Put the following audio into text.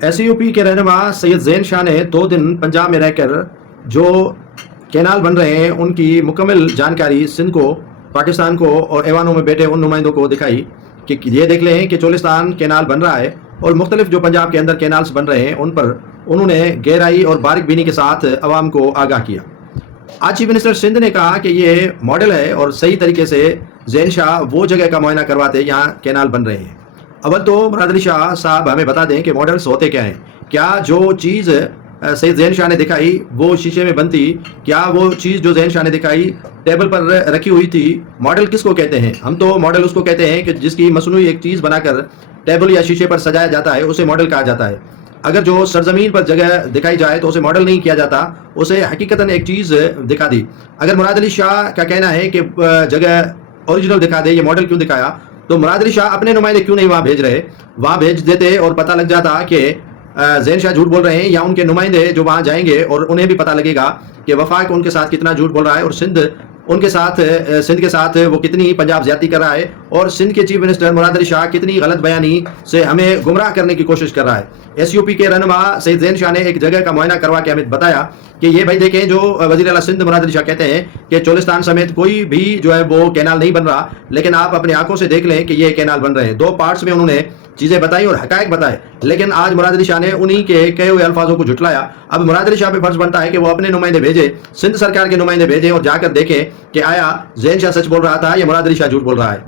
S U P کے رہنما سید زین شاہ نے 2 دن پنجاب میں رہ کر جو کینال بن رہے ہیں ان کی مکمل جانکاری سندھ کو، پاکستان کو اور ایوانوں میں بیٹھے ان نمائندوں کو دکھائی کہ یہ دیکھ لیں کہ چولستان کینال بن رہا ہے، اور مختلف جو پنجاب کے اندر کینالز بن رہے ہیں ان پر انہوں نے گہرائی اور باریک بینی کے ساتھ عوام کو آگاہ کیا۔ آج چیف منسٹر سندھ نے کہا کہ یہ ماڈل ہے اور صحیح طریقے سے زین شاہ وہ جگہ کا معائنہ کرواتے یہاں کینال بن رہے ہیں۔ اول تو مراد علی شاہ صاحب ہمیں بتا دیں کہ ماڈلز ہوتے کیا ہیں؟ کیا جو چیز سید زین شاہ نے دکھائی وہ شیشے میں بنتی؟ کیا وہ چیز جو زین شاہ نے دکھائی ٹیبل پر رکھی ہوئی تھی؟ ماڈل کس کو کہتے ہیں؟ ہم تو ماڈل اس کو کہتے ہیں کہ جس کی مصنوعی ایک چیز بنا کر ٹیبل یا شیشے پر سجایا جاتا ہے، اسے ماڈل کہا جاتا ہے۔ اگر جو سرزمین پر جگہ دکھائی جائے تو اسے ماڈل نہیں کیا جاتا، اسے حقیقتاً ایک چیز دکھا دی۔ اگر مراد علی شاہ کا کہنا ہے کہ جگہ اوریجنل دکھا دے، یہ ماڈل کیوں دکھایا، تو مراد علی شاہ اپنے نمائندے کیوں نہیں وہاں بھیج رہے؟ وہاں بھیج دیتے اور پتہ لگ جاتا کہ زین شاہ جھوٹ بول رہے ہیں، یا ان کے نمائندے جو وہاں جائیں گے اور انہیں بھی پتہ لگے گا کہ وفاق ان کے ساتھ کتنا جھوٹ بول رہا ہے، اور سندھ کے ساتھ وہ کتنی پنجاب زیادتی کر رہا ہے، اور سندھ کے چیف منسٹر مراد علی شاہ کتنی غلط بیانی سے ہمیں گمراہ کرنے کی کوشش کر رہا ہے۔ ایس یو پی کے رہنما سید زین شاہ نے ایک جگہ کا معائنہ کروا کے ہمیں بتایا کہ یہ بھائی دیکھیں، جو وزیر اعلیٰ سندھ مراد علی شاہ کہتے ہیں کہ چولستان سمیت کوئی بھی جو ہے وہ کینال نہیں بن رہا، لیکن آپ اپنے آنکھوں سے دیکھ لیں کہ یہ کینال بن رہے ہیں۔ 2 پارٹس میں انہوں نے چیزیں بتائی اور حقائق بتائے، لیکن آج مراد علی شاہ نے انہی کے کہے ہوئے الفاظوں کو جھٹلایا۔ اب مراد علی شاہ پہ فرض بنتا ہے کہ وہ اپنے نمائندے بھیجے، سندھ سرکار کے نمائندے بھیجیں اور جا کر دیکھیں کہ آیا زین شاہ سچ بول رہا تھا یا مراد علی شاہ جھوٹ بول رہا ہے۔